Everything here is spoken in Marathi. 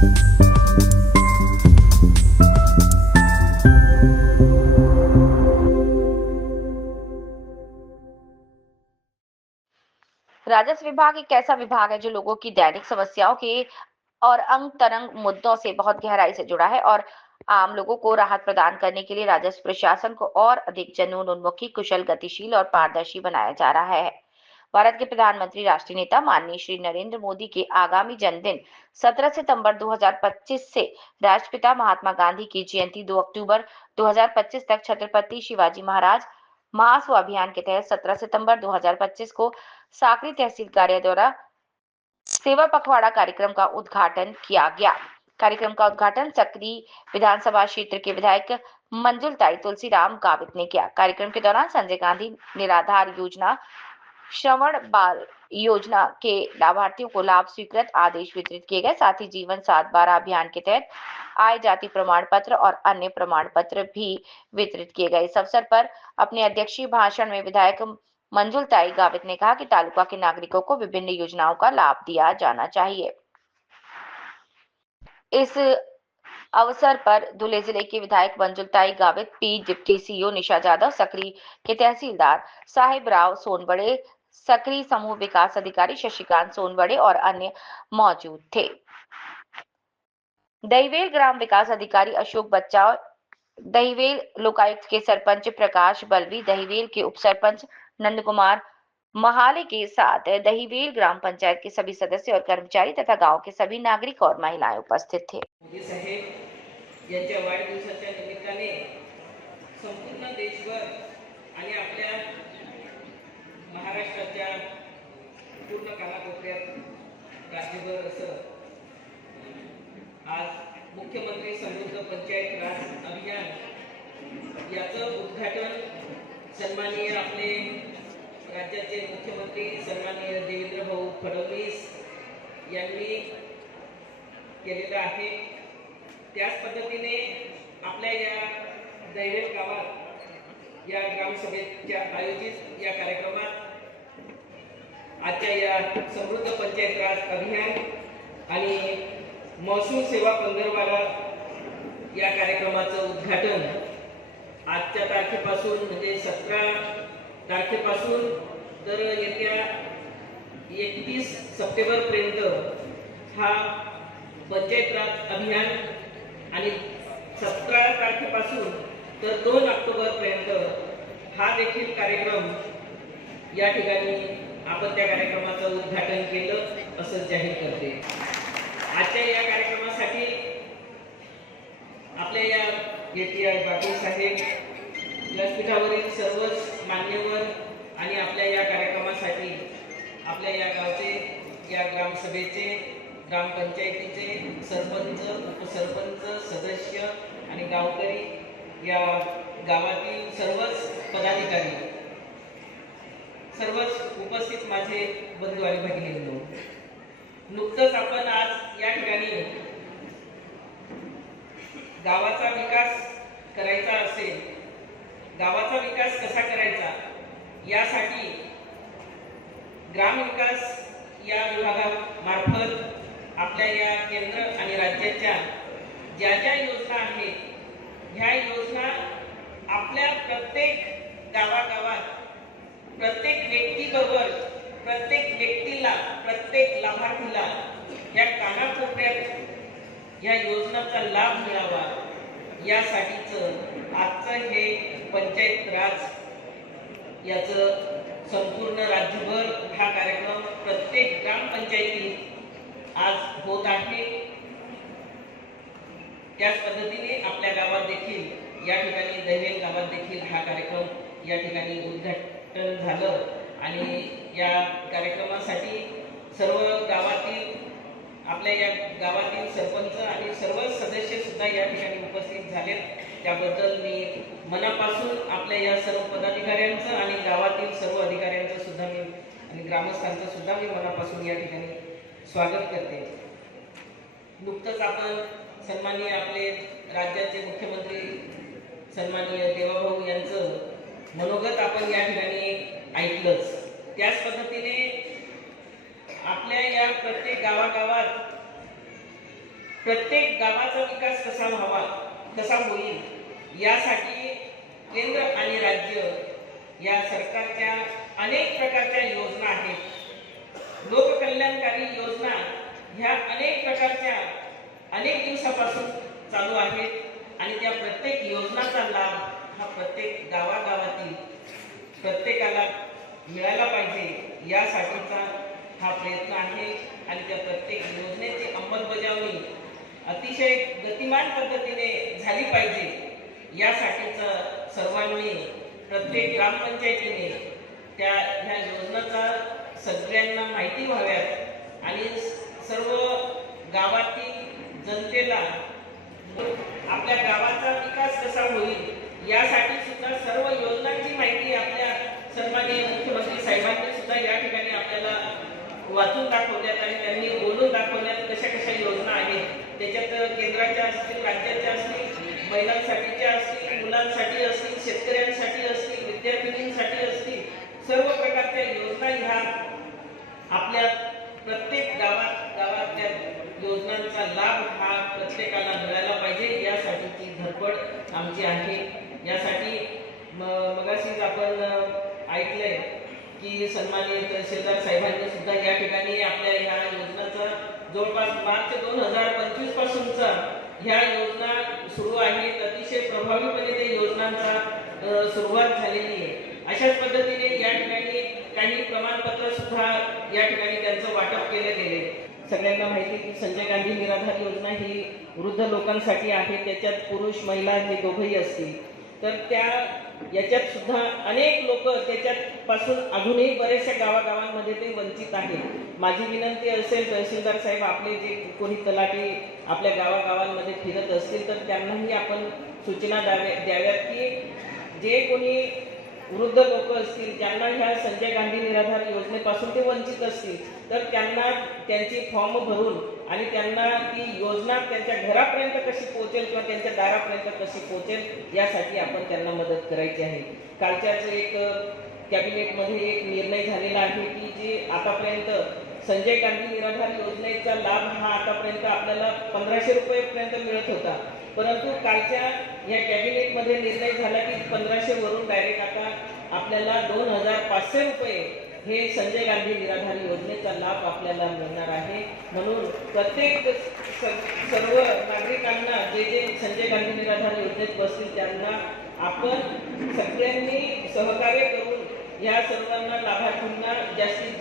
राजस्व विभाग एक ऐसा विभाग है जो लोगों की दैनिक समस्याओं के और अंग तरंग मुद्दों से बहुत गहराई से जुड़ा है और आम लोगों को राहत प्रदान करने के लिए राजस्व प्रशासन को और अधिक जनोन्मुखी, कुशल, गतिशील और पारदर्शी बनाया जा रहा है। भारत के प्रधानमंत्री राष्ट्रीय नेता माननीय श्री नरेंद्र मोदी के आगामी जन्मदिन 17 सितंबर 2025 से राष्ट्रपिता महात्मा गांधी की जयंती 2 अक्टूबर 2025 तक छत्रपति शिवाजी महाराज महास्व अभियान के तहत 17 सितंबर 2025 को साकरी तहसील कार्यालय द्वारा सेवा पखवाड़ा कार्यक्रम का उद्घाटन किया गया। कार्यक्रम का उद्घाटन सकरी विधानसभा क्षेत्र के विधायक मंजुलताई तुलसीराम गावित ने किया। कार्यक्रम के दौरान संजय गांधी निराधार योजना, श्रवण बाल योजना के लाभार्थियों को लाभ स्वीकृत आदेश वितरित किए गए। साथ ही जीवन साथ 12 अभियान के तहत आय जाति प्रमाण पत्र और अन्य प्रमाण पत्र भी वितरित किए गए। इस अवसर पर अपने अध्यक्षीय भाषण में विधायक मंजुलताई गावित ने कहा कि तालुका के नागरिकों को विभिन्न योजनाओं का लाभ दिया जाना चाहिए। इस अवसर पर धुले जिले के विधायक मंजुलताई गावित, पी डिप्टी सीओ निशा जाधव, सकरी के तहसीलदार साहिब राव सोनबड़े, सकरी समूह विकास अधिकारी शशिकांत सोनबड़े और अन्य मौजूद थे। दहीवेल ग्राम विकास अधिकारी अशोक बच्चा, दहीवेल लोकायुक्त के सरपंच प्रकाश बलवी, दहीवेल के उप सरपंच नंद कुमार महाले के साथ दहीवेल ग्राम पंचायत के सभी सदस्य और कर्मचारी तथा गांव के सभी नागरिक और महिलाएं उपस्थित थे। यांच्या वाढदिवसाच्या निमित्ताने संपूर्ण देशभर आणि आपल्या महाराष्ट्राच्या पूर्ण कानाकोपऱ्यात राज्यभर असं आज मुख्यमंत्री समृद्ध पंचायत राज अभियान याचं उद्घाटन सन्माननीय आपले राज्याचे मुख्यमंत्री सन्माननीय देवेंद्र भाऊ फडणवीस यांनी केलेलं आहे। त्याच पद्धतीने आपल्या या दहीवेल गावात या ग्रामसभेच्या आयोजित या कार्यक्रमात आजच्या या समृद्ध पंचायत राज अभियान आणि महसूल सेवा पंधरवाडा या कार्यक्रमाचं उद्घाटन आजच्या तारखेपासून म्हणजे 17 तारखेपासून तर येत्या 31 सप्टेंबर पर्यंत हा पंचायत राज अभियान आणि 17 तारखेपासून तर 2 ऑक्टोबर पर्यंत हा देखील कार्यक्रम या ठिकाणी आपण त्या कार्यक्रमाचं उद्घाटन केलं असं जाहीर करते। आजच्या या कार्यक्रमासाठी आपल्या या येथील बाकी साहेब, व्यासपीठावरील सर्वच मान्यवर आणि आपल्या या कार्यक्रमासाठी आपल्या या गावचे, या ग्रामसभेचे, ग्रामपंचायतीचे सरपंच, उपसरपंच, सदस्य आणि गावकरी, या गावातील सर्वच पदाधिकारी, सर्वच उपस्थित माझे बंधू आणि भगिनींनो, नुकतंच आपण आज या ठिकाणी गावाचा विकास करायचा असेल, गावाचा विकास कसा करायचा यासाठी ग्रामविकास या विभागामार्फत आपल्या या केंद्र आणि राज्याच्या ज्या ज्या योजना आहेत ह्या योजना आपल्या प्रत्येक गावागावात प्रत्येक व्यक्तीबरोबर प्रत्येक व्यक्तीला प्रत्येक लाभार्थीला या कानाकोपऱ्यात या योजनांचा लाभ मिळावा यासाठीचं आजचं हे पंचायत राज याचं संपूर्ण राज्यभर हा कार्यक्रम प्रत्येक ग्रामपंचायतीत आज होत आहे। त्याच पद्धतीने आपल्या गावात देखील या ठिकाणी दहीवेल गावात देखील हा कार्यक्रम या ठिकाणी उद्घाटन झालं आणि या कार्यक्रमासाठी सर्व गावातील आपल्या या गावातील सरपंच आणि सर्व सदस्य सुद्धा या ठिकाणी उपस्थित झालेत। त्याबद्दल मी मनापासून आपल्या या सर्व पदाधिकाऱ्यांचं आणि गावातील सर्व अधिकाऱ्यांचं सुद्धा मी आणि ग्रामस्थांचं सुद्धा मी मनापासून या ठिकाणी स्वागत करते। नुकतंच आपण सन्माननीय आपले राज्याचे मुख्यमंत्री सन्माननीय देवाभाऊ यांचं मनोगत आपण या ठिकाणी ऐकलंच। त्याच पद्धतीने आपल्या या प्रत्येक गावागावात प्रत्येक गावाचा विकास कसा व्हावा, कसा होईल यासाठी केंद्र आणि राज्य या सरकारच्या अनेक प्रकारच्या योजना आहेत. लोककल्याणकारी योजना ह्या अनेक प्रकारच्या अनेक दिवसापासून चालू आहेत आणि त्या प्रत्येक योजनाचा लाभ हा प्रत्येक गावागावातील प्रत्येकाला मिळाला पाहिजे यासाठीचा हा प्रयत्न आहे. आणि त्या प्रत्येक योजनेची अंमलबजावणी अतिशय गतिमान पद्धतीने झाली पाहिजे यासाठीचं सर्वांनी प्रत्येक ग्रामपंचायतीने ह्या योजनाचा सगळ्यांना माहिती व्हाव्यात आणि सर्व गावातील जनतेला आपल्या गावाचा विकास कसा होईल यासाठी सुद्धा सर्व योजनांची माहिती आपल्या सन्माननीय मुख्यमंत्री साहेबांनी सुद्धा या ठिकाणी आपल्याला वाचून दाखवल्यात आणि त्यांनी बोलून दाखवल्यात कशा कशा योजना आहेत. त्याच्यात केंद्राच्या असतील, राज्याच्या असतील, महिलांसाठीच्या असतील, मुलांसाठी असतील, शेतकऱ्यांसाठी असतील, विद्यार्थिनींसाठी असतील, सर्व प्रकारच्या योजना ह्या आपल्या प्रत्येक गावातल्या योजनांचा लाभ हा प्रत्येकाला मिळाला पाहिजे यासाठीची धडपड आमची आहे. यासाठी मगाशीच आपण ऐकलंय की सन्माननीय तहसीलदार साहेबांनी सुद्धा या ठिकाणी आपल्या ह्या योजनाचा जवळपास मार्च 2025 पासूनचा ह्या योजना सुरू आहेत. अतिशय प्रभावीपणे त्या योजनांचा सुरुवात झालेली आहे. अशाच पद्धतीने या ठिकाणी काही प्रमाणपत्र सुद्धा या ठिकाणी त्यांचं वाटप केलं गेले. सगळ्यांना माहिती की संजय गांधी निराधार योजना ही वृद्ध लोकांसाठी आहे. त्याच्यात पुरुष महिला हे दोघंही असतील. तर याच्यात सुद्धा अनेक लोक त्याच्यात पासून अजूनही बऱ्याचशा गावागावांमध्ये ते वंचित आहेत. माझी विनंती असेल तहसीलदार साहेब, आपले जे कोणी तलाठी आपल्या गावागावांमध्ये फिरत असतील तर त्यांनाही आपण सूचना द्याव्यात की जे कोणी वृद्ध लोक असतील ज्यांना ह्या संजय गांधी निराधार योजनेपासून ते वंचित असतील तर त्यांना त्यांची फॉर्म भरून आणि त्यांना ती योजना त्यांच्या घरापर्यंत कशी पोहोचेल किंवा त्यांच्या दारापर्यंत कशी पोहोचेल यासाठी आपण त्यांना मदत करायची आहे. कालच्याच एक कॅबिनेटमध्ये एक निर्णय झालेला आहे की जे आतापर्यंत संजय गांधी निराधार योजनेचा लाभ हा आतापर्यंत आपल्याला 1500 रुपयेपर्यंत मिळत होता. परंतु कालच्या या कॅबिनेटमध्ये निर्णय झाला की 1500 वरून डायरेक्ट आता आपल्याला 2500 रुपये हे संजय गांधी निराधार योजनेचा लाभ आपल्याला मिळणार आहे. म्हणून प्रत्येक सर्व नागरिकांना जे जे संजय गांधी निराधार योजनेत बसतील त्यांना आपण सगळ्यांनी सहकार्य करून या सर्वांना लाभार्थींना जास्तीत